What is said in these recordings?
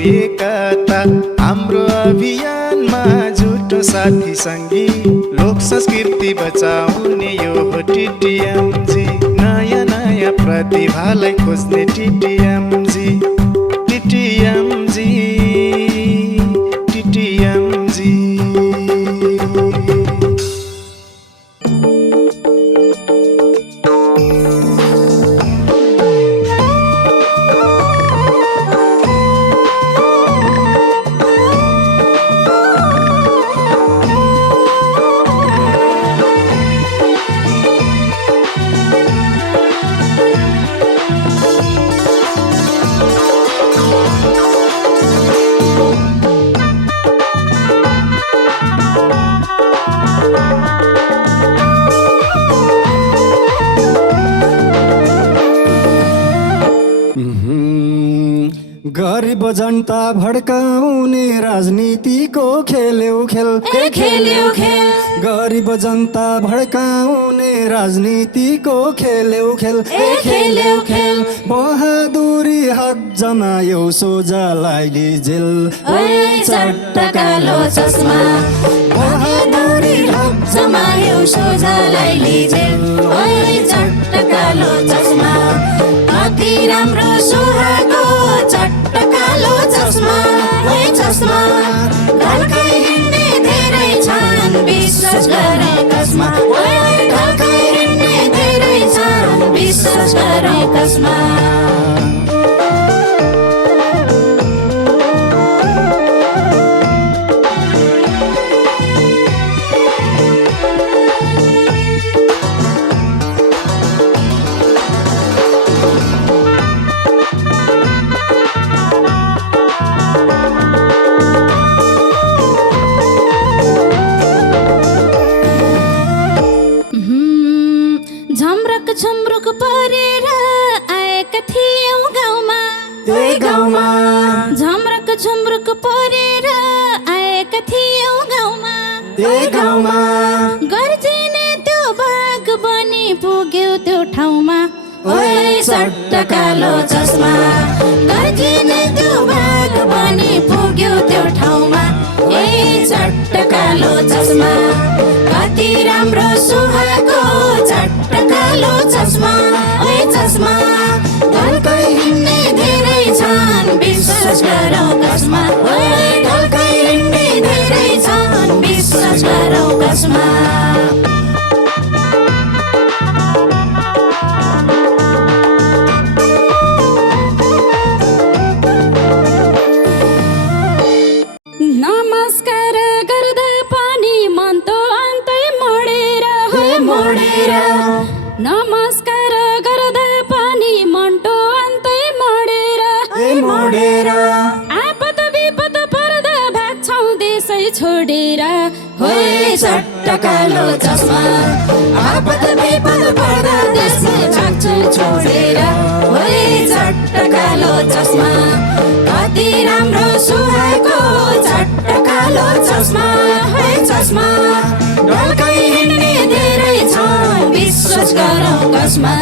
एकता। हाम्रो अभियानमा झुटो साथी सङ्गी लोक संस्कृति बचाउने यो हो टिटिएमजी। नयाँ नयाँ प्रतिभालाई खोज्ने टिटिएमजी, टिटिएमजी, टिटिएमजी। गरिब जनता भड्काउने राजनीतिको खेल्यौ खेल, खेल्यौ खेल। गरिब जनता भड्काउने राजनीतिको खेल्यौ खेल, खेल्यौ खेल। बहादुरी हक जमायौ सोझालाई जेल, चट्ट कालो चस्मा। बहादुरी हक जमायौ सोझालाई जेल, चट्ट कालो चस्मा। कति राम्रो सुहाएको चट्ट कालो चस्मा, चस्मा। ढल्काइ हिँड्ने धेरै छन् विश्वास गर कसमा, ढल्काइ हिँड्ने धेरै छन् विश्वास गर कसमा। झम्रुक परेर आएका थियौँ गाउँमा, गाउँमा। झम्रुक परेर आएका थियौँ गाउँमा, गाउँमा। गर्जिने त्यो बाघ बनी पुग्यौ त्यो ठाउँमा, चट्ट कालो चस्मा। गर्जिने त्यो बाघ बनी पुग्यौ त्यो ठाउँमा, चट्ट कालो चस्मा। कति राम्रो सुहाएको चट्ट कालो चस्मा, चस्मा। ढल्काइ हिँड्ने धेरै छन् विश्वास गरौँ कसमा, ढल्काइ हिँड्ने धेरै छन् विश्वास गरौँ कसमा। नमस्कार गर्दा पनि मन त अन्तै मोडेर, मोडेर। नमस्कार गर्दा पनि मन त अन्तै मोडेर, मोडेर। आपद विपद पर्दा भाग्छौ देशै छोडेर, चट्ट कालो चस्मा। आपद विपद पर्दा देशै भाग्छौ छोडेर, चट्ट कालो चस्मा। कति राम्रो सुहाएको चट्ट कालो चस्मा, चस्मा। ढल्काइ हिँड्ने धेरै छन् विश्वास गरौँ कसमा,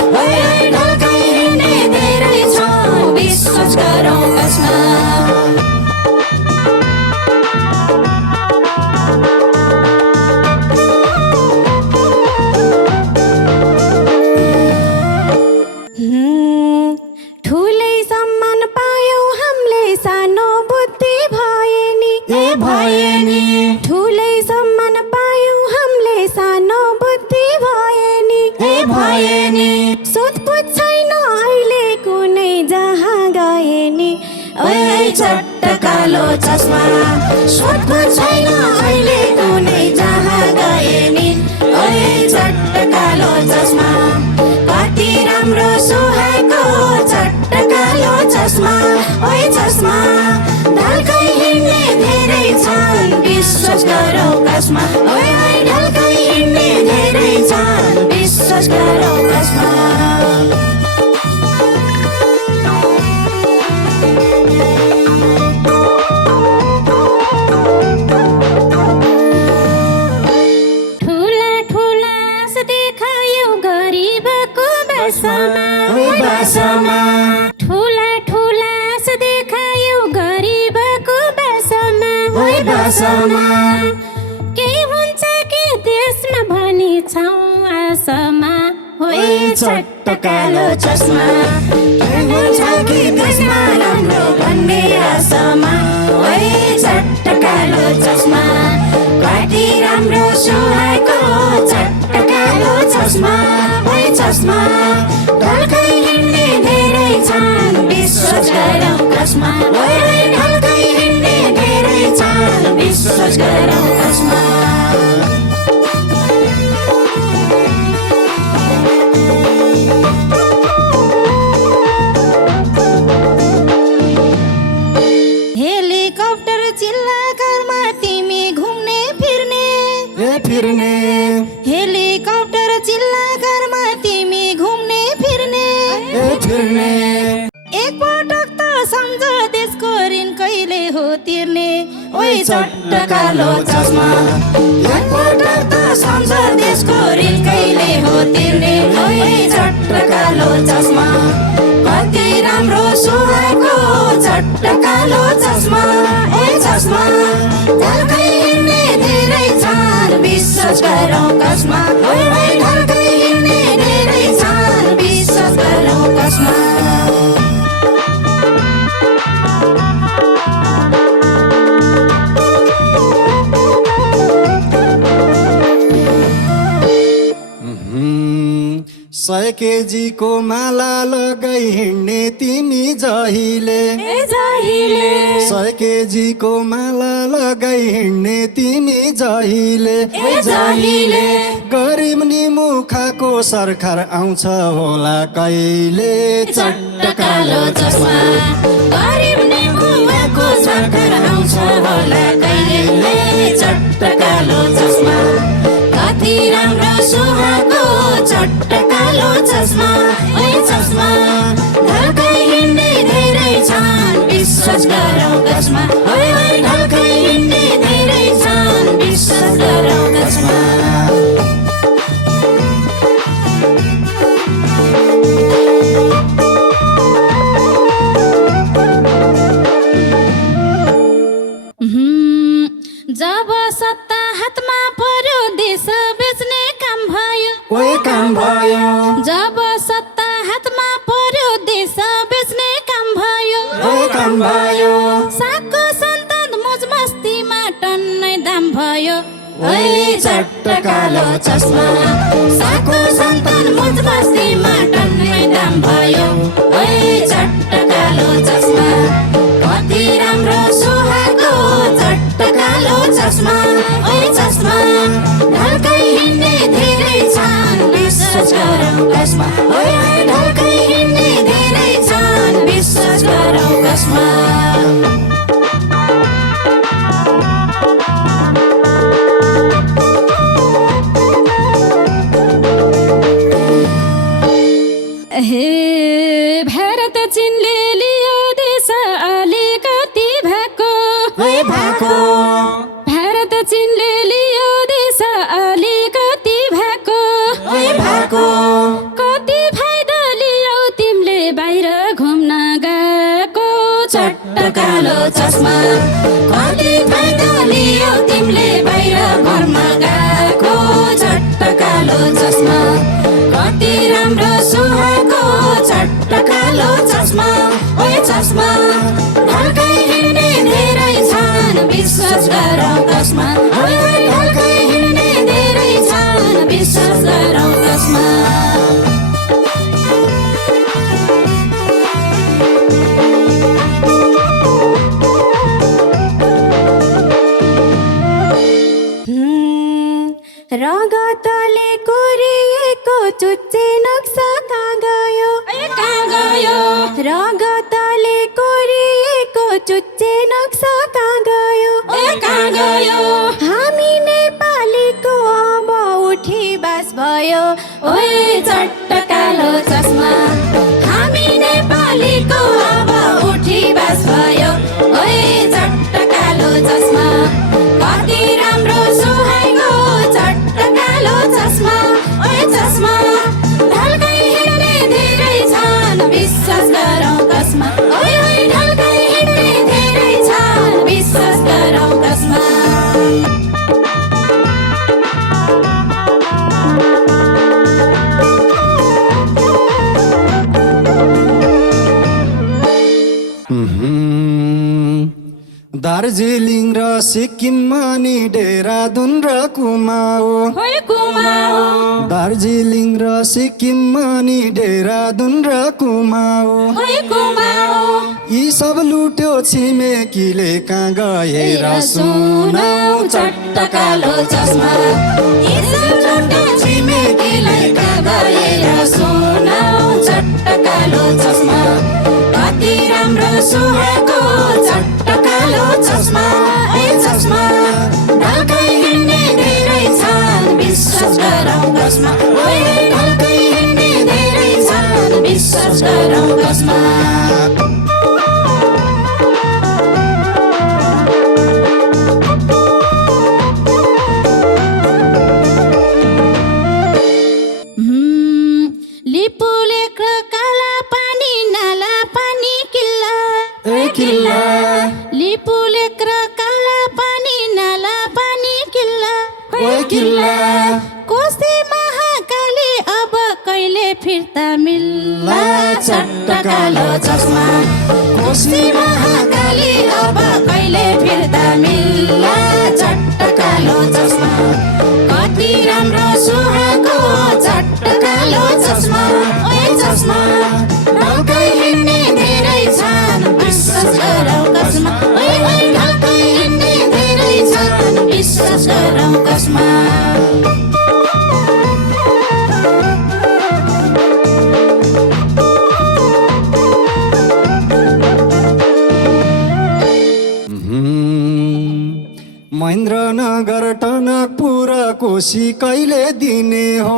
ढल्काइ हिँड्ने धेरै छन् विश्वास गरौँ कसमा। ठुलै सम्मान पायौ हामीले सानो बुद्धि भए नि, भए नि। ठुलै सम्मान पायौ हामीले सानो बुद्धि भए नि, भए नि। सोधपुछ छैन अहिले कुनै जहाँ गए नि, चट्ट कालो चस्मा। सोधपुछ छैन अहिले कुनै जहाँ गए नि, चट्ट कालो चस्मा। कति राम्रो सुहाएको चट्ट कालो चस्मा, चस्मा। ढल्काइ हिँड्ने धेरै छन् विश्वास गरौँ कसमा, ढल्काइ हिँड्ने धेरै छन् विश्वास गरौँ कसमा। ठुला ठुला देखायौ गरिबको भाषामा, ठुला ठुला देखायौ गरिब आशामा के हुन्छ के देशमा भनी छौँ आशामा होइ चट्ट कालो चस्मा के हुन्छ कि देशमा राम्रो भन्ने आशामा होइ चट्ट कालो चस्मा कति राम्रो सुहाएको चट्ट कालो चस्मा होइ चस्मा ढल्कै हिँड्ने धेरै छन् विश्वास गरौँ कसमा होइ ढल्कै हिँड्ने धेरै छन् विश्वास गरौँ कसमा हेलिकप्टर चिल्लाकारमा तिमी घुम्ने फिर्ने हेलिकप्टर चिल्लाकारमा तिमी घुम्ने फिर्ने एकपटक त सम्झ देशको ऋण कहिले हो तिर्ने ओइ चट्ट कालो चस्मा एकपटक त सम्झ देशको ऋण कहिले हो तिर्ने ओइ चट्ट कालो चस्मा कति राम्रो सुहाएको चट्ट कालो चस्मा ओइ चस्मा ढल्कै हिँड्ने धेरै छन् विश्वास गरौँ कसमा ओइ ढल्कै हिँड्ने धेरै छन् विश्वास गरौँ कसमा सय केजीको माला लगाई हिँड्ने तिमी जहिले 100 केजीको माला लगाई हिँड्ने तिमी जहिले गरिब नि मुखाको सरकार आउँछ होला कहिले चट्ट कालो चस्मा गरिब नि मुखाको सरकार आउँछ होला कहिले चट्ट कालो चस्मा कति राम्रो सुहाएको चट्ट कालो चस्मा ओइ चस्मा ढल्कै हिँड्ने धेरै छन् विश्वास गरौँ कसमा ओइ ढल्कै हिँड्ने धेरै छन् विश्वास गरौँ कसमा जब सत्ता हातमा पर्यो देश बेच्ने काम भयो जब सत्ता हातमा पर्यो देश बेच्ने काम भयो सागको सन्तान मोज मस्तीमा टन्नै दाम भयो ओइ चट्ट कालो चस्मा सागको सन्तान मोज मस्तीमा टन्नै दाम भयो ओइ चट्ट कालो चस्मा कति राम्रो सुहाएको चट्ट कालो चस्मा ओइ चस्मा ढल्कै हिँड्ने धेरै छन् विश्वास गरौँ कसमा ओइ ढल्कै हिँड्ने धेरै छन् विश्वास गरौँ कसमा हे भारत चीनले लियो देश अलिकति भएको भारत चीनले लियो देश अलिकति भएको कति फाइदा लियो तिमीले बाहिर घुम्न गएको चट्ट कालो चस्मा कति फाइदा लियो तिमीले बाहिर घुम्न गएको चट्ट कालो चस्मा कति राम्रो सुहाएको चट्ट कालो चस्मा ओइ चस्मा ढल्कै हिँड्ने धेरै छन् विश्वास गरौँ कसमा ओइ ढल्कै हिँड्ने धेरै छन् विश्वास गरौँ कसमा रगतले कोरिएको चुच्चे नक्सा कहाँ गयो रगतले कोरिएको चुच्चे नक्सा कहाँ गयो हामी नेपालीको अब उठी बास भयो ओइ चट्ट कालो चस्मा हामी नेपालीको अब उठी बास भयो ओइ चट्ट कालो चस्मा कति राम्रो सुहाएको चट्ट कालो चस्मा ओइ चस्मा ढल्कै हिँड्ने धेरै छन् विश्वास गरौँ कसमा ओइ ढल्कै हिँड्ने धेरै छन् विश्वास गरौँ कसमा दार्जिलिङ र सिक्किम अनि देहरादुन र कुमाओ ओइ कुमाओ दार्जिलिङ र सिक्किम अनि देहरादुन र कुमाओ ओइ कुमाओ यी सब लुट्यो छिमेकीले कहाँ गएर सुनौ चट्ट कालो चस्मा छिमेकीलाई कहाँ गएर सुनौ चट्ट कालो चस्मा कति राम्रो सुहाएको चट्ट कालो चस्मा ए चस्मा ढल्कै हिँड्ने धेरै छन् विश्वास गरौँ कसमा ओए ढल्कै हिँड्ने धेरै छन् विश्वास गरौँ कसमा कोशी महाकाली अब कहिले फिर्ता मिल्ला चट्ट कालो चस्मा कोशी महाकाली अब कहिले फिर्ता मिल्ला चट्ट कालो चस्मा कति राम्रो सुहाएको चट्ट कालो चस्मा ओए चस्मा ढल्कै हिँड्ने धेरै छन् विश्वास गरौँ कसमा ओए ओए ढल्कै हिँड्ने धेरै छन् विश्वास गरौँ कसमा महेन्द्रनगर टनकपुर कोशी कहिले दिने हो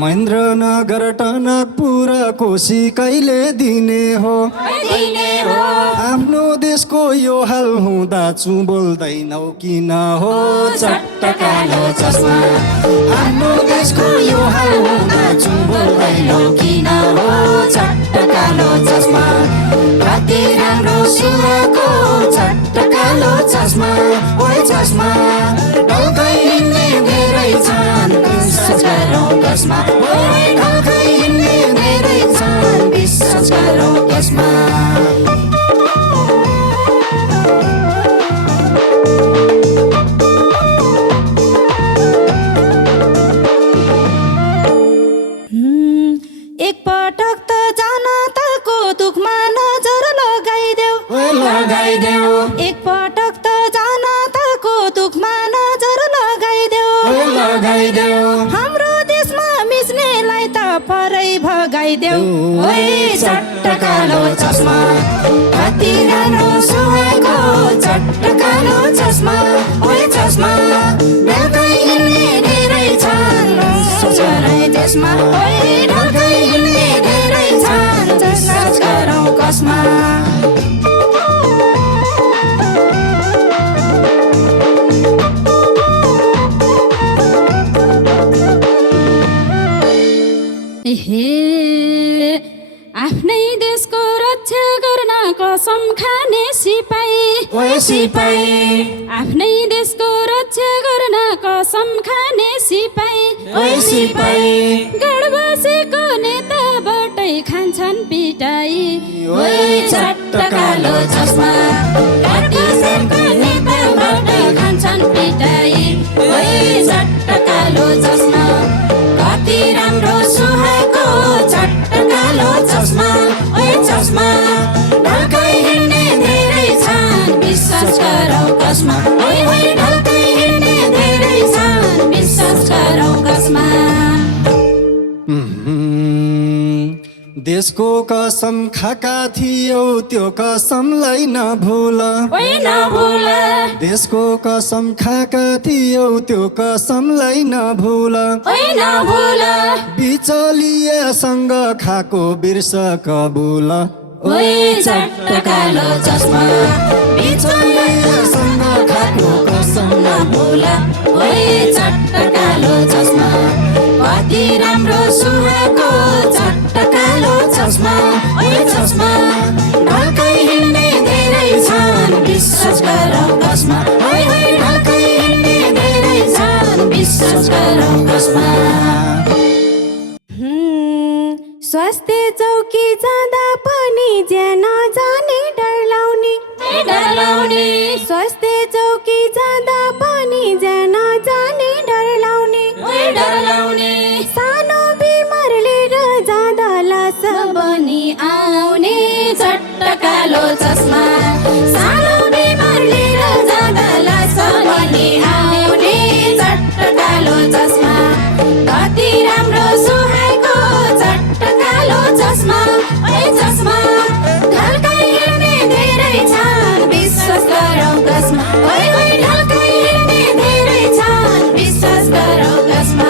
महेन्द्रनगर टनकपुर कोशी कहिले दिने हो आफ्नो देशको यो हाल हुँदा चु बोल्दैनौ किन हो चट्ट कालो चस्मा आफ्नो देशको यो हाल हुँदा चु बोल्दैनौ किन हो चट्ट कालो चस्मा कति राम्रो सुहाएको चट्ट कालो चस्मा ओए चस्मा ढल्कै हिँड्ने धेरै छन् विश्वास गरौँ कसमा ओए ढल्कै हिँड्ने धेरै छन् विश्वास गरौँ कसमा एकपटक त जनताको दुखमा नजर लगाइदेऊ एकपटक त जनताको दुखमा नजर लगाइदेऊ हाम्रो देशमा मिच्नेलाई त परै भगाइदेऊ ओए चट्ट कालो चस्मा कति राम्रो सुहाएको चट्ट कालो चस्मा ओए चस्मा ढल्कै हिँड्ने धेरै छन् सोचरै देशमा ओए ढल्कै हिँड्ने धेरै छन् विश्वास गरौँ कसमा आफ्नै देशको रक्षा गर्न कसम खाने सिपाही आफ्नै देशको रक्षा गर्न कसम खाने सिपाही गढ बसेको नेताबाटै खान्छन् पिटाई ओए चट्ट कालो चस्मा गढ बसेको नेताबाटै खान्छन् पिटाई ओए चट्ट कालो चस्मा कति राम्रो सुहाएको चट्ट कालो चस्मा ओए चस्मा ढल्कै हिँड्ने धेरै छन् विश्वास गरौँ कसमा ओए ओए ढल्कै हिँड्ने धेरै छन् विश्वास गरौँ कसमा देशको कसम खाका थियौ त्यो कसमलाई नभुल देशको कसम खाका थियौ त्यो कसमलाई नभुल बिचलियासँग खाको बिर्स कबुल ओए चट्ट कालो चस्मा बिचलियासँग खाको कसम नभुल ओए चट्ट कालो चस्मा कति राम्रो सुहाएको चट्ट कालो चस्मा ओए चस्मा ढल्कै हिँड्ने धेरै छन् विश्वास गरौँ कसमा ओए ओए ढल्कै हिँड्ने धेरै छन् विश्वास गरौँ कसमा स्वास्थ्य चौकी जाँदा पनि ज्यान जाने डर लाउने कालो चस्मा सानो बिमार लिएर जाँदा लास पनि आउने चट्ट कालो चस्मा कति राम्रो सुहाएको चट्ट कालो चस्मा ओइ चस्मा ढल्काइ हिँड्ने धेरै छन् विश्वास गरौ कसमा ओइ ओइ ढल्काइ हिँड्ने धेरै छन् विश्वास गरौ कसमा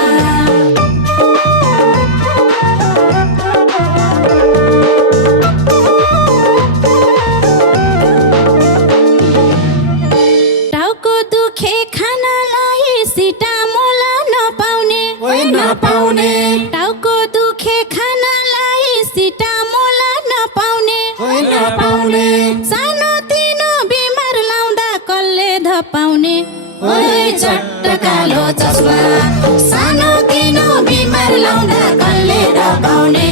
टाउको दुखे खानालाई सिटा मोला नपाउने ओइ नपाउने टाउको दुखे खानालाई सिटा मोला नपाउने ओइ नपाउने सानो तिनो बिमार लाउँदा कसले धपाउने ओइ चट्ट कालो चस्मा सानो तिनो बिमार लाउँदा कसले धपाउने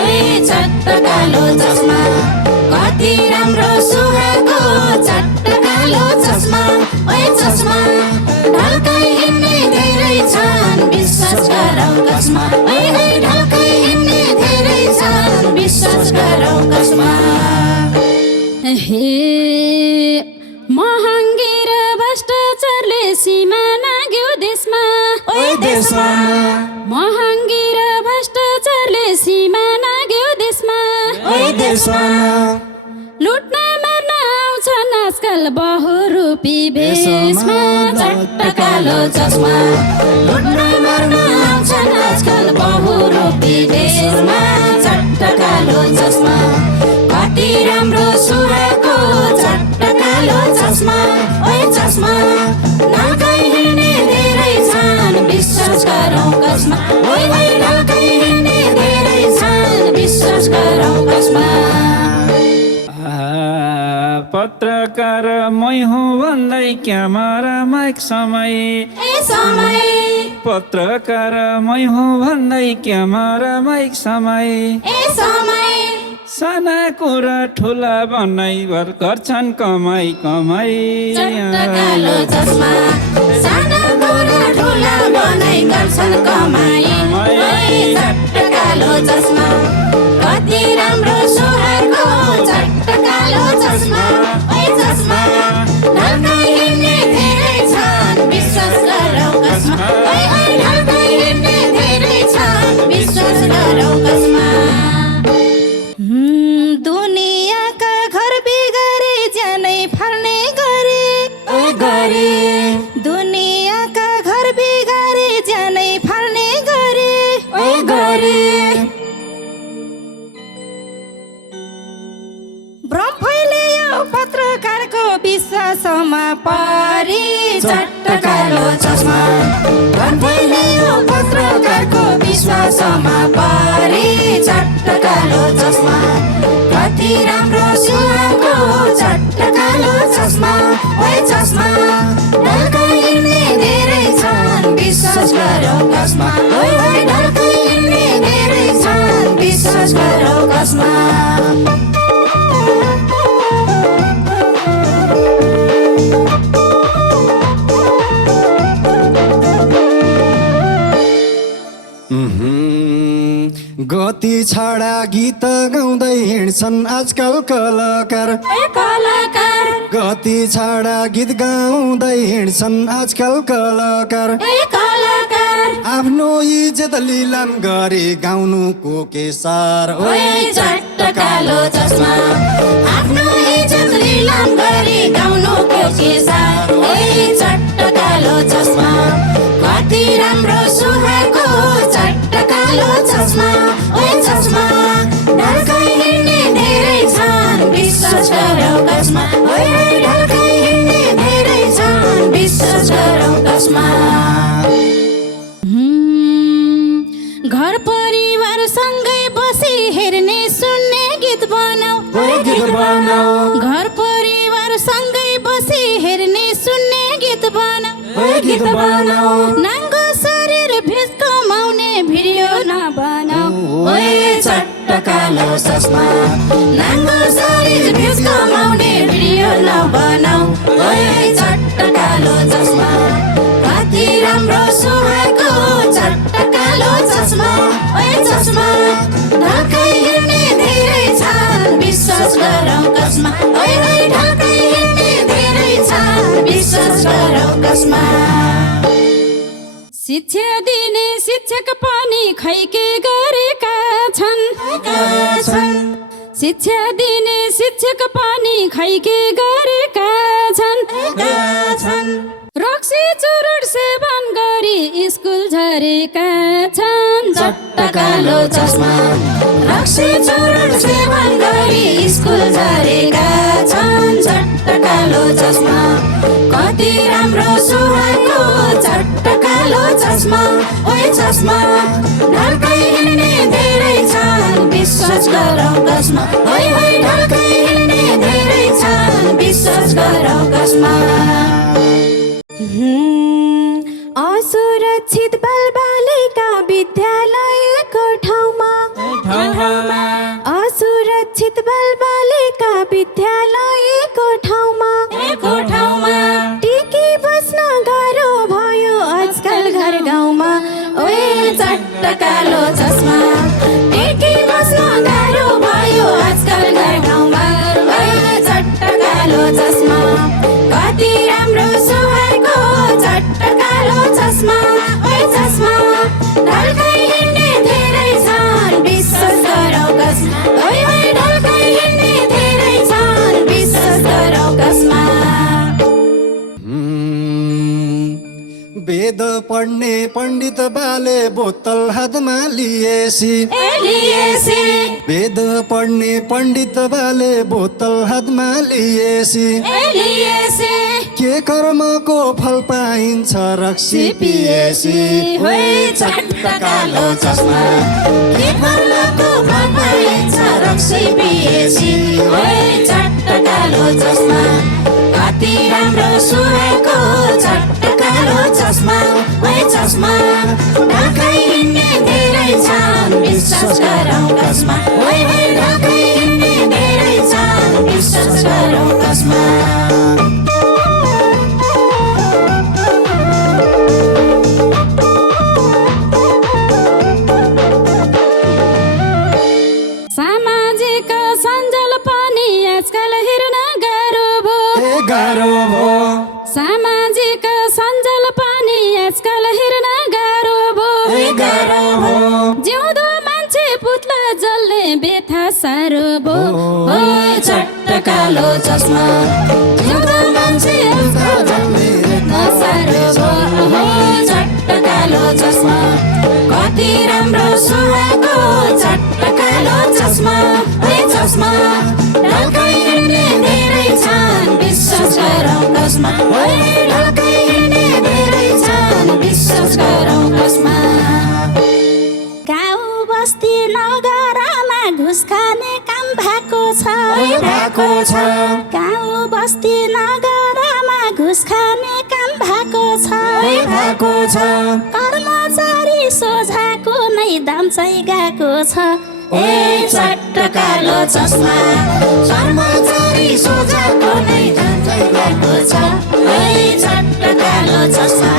ओइ चट्ट कालो चस्मा कति राम्रो सुहाएको चट्ट कालो चस्मा ओइ चस्मा ढल्काइ हिँड्ने धेरै छन् विश्वास गरौ कसमा ओइ ओइ ढल्काइ हिँड्ने धेरै छन् विश्वास गरौ कसमा हे महँगी र भ्रष्टाचारले सीमा नाग्यो देशमा ओइ देशमा महँगी र भ्रष्टाचारले सीमा नाग्यो देशमा ओइ देशमा लुट्न मार्न आउँछन् आजकल बहुरूपी भेषमा चट्ट कालो चस्मा लुट्न मार्न आउँछन् आजकल बहुरूपी भेषमा चट्ट कालो चस्मा कति राम्रो सुहाएको चट्ट कालो चस्मा ओइ चस्मा ढल्काइ हिँड्ने धेरै छन् विश्वास गरौ कसमा ओइ ओइ ढल्काइ हिँड्ने धेरै छन् विश्वास गरौ कसमा पत्रकार मै हुँ भन्दै क्यामेरामा एक समय पत्रकार मै हुँ भन्दै क्यामेरामा एक समय साना कुरा ठुला बनाइ गर्छन् कमाइ कमाइ चट्ट कालो चस्मा साना कुरा ठुला बनाइ गर्छन् कमाइ ओइ चट्ट कालो चस्मा कति राम्रो सुहाएको चट्ट कालो चस्मा ओइ चस्मा ढल्काइ हिँड्ने धेरै छन् विश्वास गरौ कसमा ओइ ओइ ढल्काइ हिँड्ने धेरै छन् विश्वास गरौ कसमा दुनियाँका घर बिगारे ज्यानै फाल्ने गरे दुनियाँका घर बिगारे ज्यानै फाल्ने गरे भ्रम फैल्यायो पत्रकारको विश्वासमा परी चट्ट कालो चस्मा भ्रम फैल्यायो पत्रकारको विश्वासमा परी चट्ट कालो चस्मा कति राम्रो सुहाएको चट्ट कालो चस्मा ओइ चस्मा ढल्काइ हिँड्ने धेरै छन् विश्वास गरौ कसमा ओइ ओइ ढल्काइ हिँड्ने धेरै छन् विश्वास गरौ कसमा गति छाडा गीत गाउँदै हिँड्छन् आजकल कलाकार गति छाडा गीत गाउँदै हिँड्छन् आजकल कलाकार आफ्नो इज्जत लिलाम गरी गाउनुको के सार ओइ चट्ट कालो चस्मा आफ्नो इज्जत लिलाम गरी गाउनुको के सार ओइ चट्ट कालो चस्मा कति राम्रो सुहाएको चट्ट कालो चस्मा ओइ चस्मा ढल्काइ हिँड्ने धेरै छन् विश्वास गरौ कसमा ओइ ओइ ढल्काइ हिँड्ने धेरै छन् विश्वास गरौ कसमा घर परिवार सँगै बसी हेर्ने सुन्ने गीत बनाऊ घर परिवार सँगै बसी हेर्ने सुन्ने गीत बनाऊ नाङ्गो शरीर भेष कमाउने भिडियो नबनाऊ ओइ चट्ट कालो चस्मा नाङ्गो शरीर भेष कमाउने भिडियो नबनाऊ ओइ चट्ट कालो चस्मा कति राम्रो सुहाएको चट्ट कालो चस्मा ओइ चस्मा ढल्काइ हिँड्ने धेरै छन् विश्वास गरौ शिक्षा दिने शिक्षक पनि खै के गरेका छन् शिक्षा दिने शिक्षक पनि खै के गरेका छन् रक्सी चुरोट सेवन गरी स्कुल झरेका छन् चट्ट कालो चस्मा रक्सी चुरोट सेवन गरी स्कुल झरेका छन् चट्ट कालो चस्मा कति राम्रो सुहाएको चट्ट कालो चस्मा ओए चस्मा ढल्कै हिँड्ने धेरै छन् विश्वास गरौ कसमा ओए ओए ढल्कै हिँड्ने धेरै छन् विश्वास गरौ कसमा असुरक्षित बालबालिका विद्यालयको ठाउँमा असुरक्षित बालबालिका विद्यालयको ठाउँमा टिकी बस्न गाह्रो भयो आजकल घर गाउँमा ओए चट्ट कालो चस्मा टिकी बस्न गाह्रो भयो आजकल घर गाउँमा ओए चट्ट कालो चस्मा कति राम्रो सुहाएको चट्ट कालो चस्मा ओए चस्मा ढल्कै हिँड्ने धेरै छन् विश्वास गरौ कसमा ओए ओए ढल्कै हिँड्ने धेरै छन् विश्वास गरौ कसमा वेद पढ्ने पण्डित बाले बोतल हातमा लिएसी वेद पढ्ने पण्डित बाले बोतल हातमा लिएसी के कर्मको फल पाइन्छ रक्सी पिएसी ओए चट्ट कालो चस्मा के कर्मको फल पाइन्छ रक्सी पिएसी ओए चट्ट कालो चस्मा कति राम्रो सुहाएको चट्ट कालो चस्मा ओए चस्मा ढल्कै हिँड्ने धेरै छन् विश्वास गरौ कसमा ओए ओए ढल्कै हिँड्ने धेरै छन् विश्वास गरौ कसमा सामाजिक सञ्जाल पनि आजकल हेर्न गाह्रो भयो सामाजिक सञ्जाल पनि आजकल हेर्न गाह्रो भयो जिउँदो मान्छे पुत्ला जल्ने बेथा साह्रो भयो ओए चट्ट कालो चस्मा जिउँदो मान्छे पुत्ला जल्ने बेथा साह्रो भयो ओए चट्ट कालो चस्मा कति राम्रो सुहाएको चट्ट कालो चस्मा ओए चस्मा ढल्कै हिँड्ने धेरै छन् विश्वास गरौ कसमा ओए ढल्कै हिँड्ने धेरै छन् विश्वास गरौ कसमा गाउँ बस्ती नगरमा घुस खाने काम भएको छ गाउँ बस्ती नगरमा घुस खाने काम भएको छ कर्मचारी सोझाको नै दाम चाहिँ गएको छ ए चट्ट कालो चस्मा कर्मचारी सोझाको नै दाम चाहिँ गएको छ ए चट्ट कालो चस्मा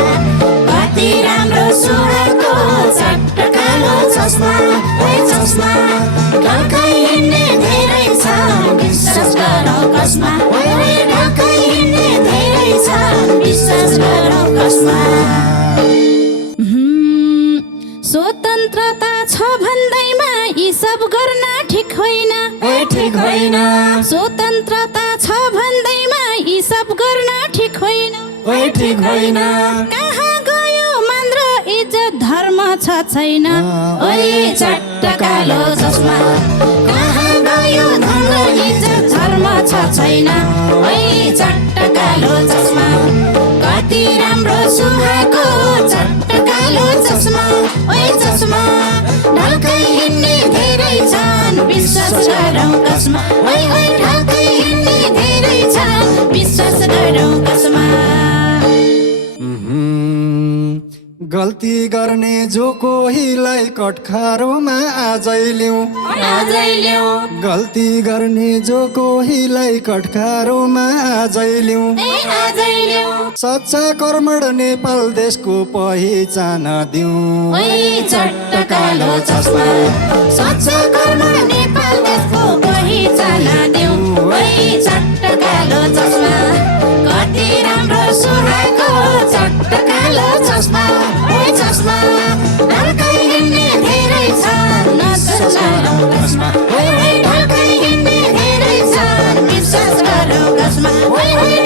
कति राम्रो सुहाएको चट्ट कालो चस्मा ए चस्मा ढल्कै हिँड्ने धेरै छन् विश्वास गरौ कसमा ओए ढल्कै हिँड्ने धेरै छन् विश्वास गरौ कसमा स्वतन्त्रता छ भन्दैमा यी सब गर्न ठिक होइन स्वतन्त्रता छ भन्दैमा यी सब गर्न ठिक होइन कहाँ गयो मान र इज्जत धर्म छ छैन ओए चट्ट कालो चस्मा कहाँ गयो धन र इज्जत धर्म छ छैन ओए चट्ट कालो चस्मा कति राम्रो सुहाएको चट्ट कालो चस्मा ओए चस्मा ढल्कै हिँड्ने धेरै छन् विश्वास गरौ कसमा ओए ओए ढल्कै हिँड्ने धेरै छन् विश्वास गरौ कसमा गल्ती गर्ने जो कोहीलाई कटखारोमा आजै ल्याउँ गल्ती गर्ने जो कोहीलाई कटखारोमा आजै ल्याउँ सच्चा कर्मठ नेपाल देशको पहिचान दिउँ ओए चट्ट कालो चस्मा सच्चा कर्मठ नेपाल देशको पहिचान दिउँ ओए चट्ट कालो चस्मा कति राम्रो सुहाएको चट्ट कालो चस्मा ओए चस्मा कसमा ढल्कै हिँड्ने धेरै छन् विश्वास गरौँ कसमा